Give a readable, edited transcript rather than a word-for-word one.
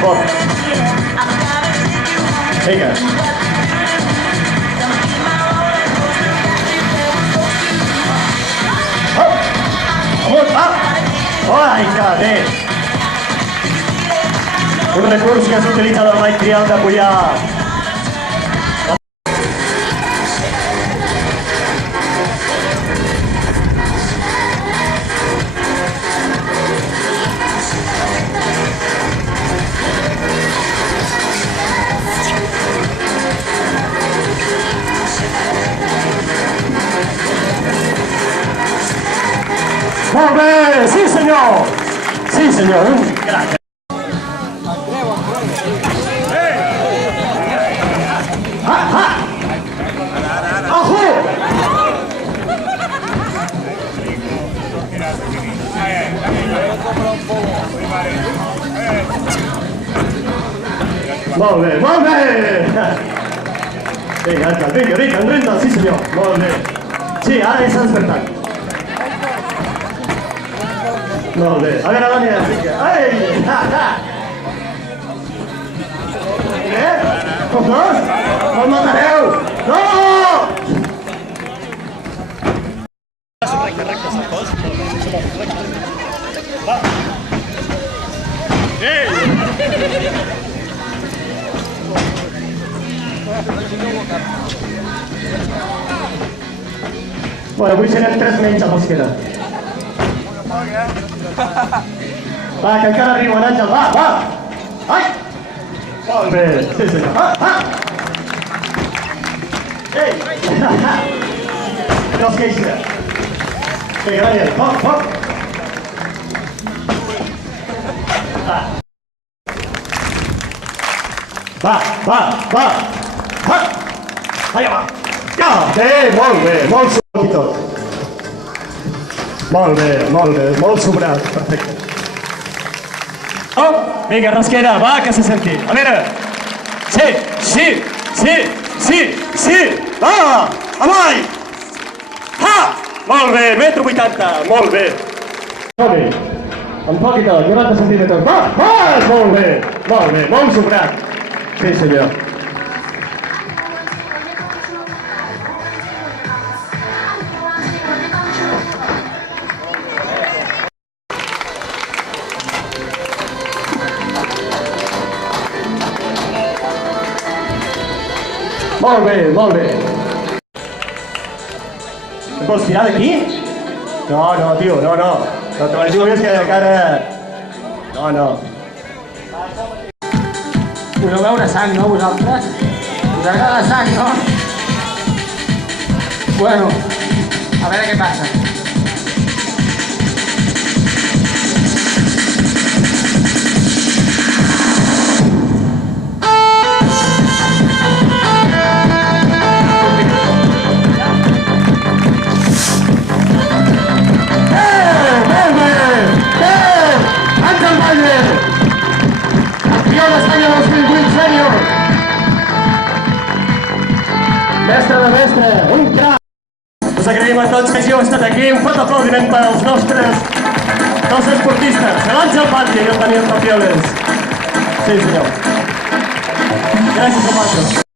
Fort. Vinga. Amunt, va! Ai, que bé! Un recurs que s'utilitza del Mike Trial de pujar. Molt bé! Sí, senyor! Sí, senyor! Gràcies. Ojo! Molt bé, molt bé! Vinga, vinga, enrenda, sí senyor. Molt bé. Sí, ara ja s'ha despertat. Molt bé. A veure, Daniel, vinga. Ai! Què? Com dos? No el matareu! No! Bueno, avui serem 3 menys a Mosquera. Va, que encara arriba, Àngel, va! Ai! Molt bé, sí senyor. Ei! No es queixa. Vinga, Daniel, foc! Va! Allà va! Ja! Bé, molt suc i tot. Molt bé, molt sobrat, perfecte. Oh, vinga, Rasquera, va, que se senti. A veure. Sí, va, avall! Ha! Molt bé, 1,80 m, molt bé. Molt bé, amb poc i tot, 90 centímetres, va, molt bé, molt sobrat. Sí, senyor. Molt bé. Em vols tirar d'aquí? No, tio, no. No te la juguis que encara... No. Voleu veure sang, no, vosaltres? Us agrada la sang, no? Bueno, a veure què passa. Mestre, un crac! Us agraïm a tots que hàgiu estat aquí. Un fort aplaudiment per als nostres dos esportistes, l'Àngel Batlle i el Daniel Tapioles. Sí, senyor. Gràcies a vosaltres.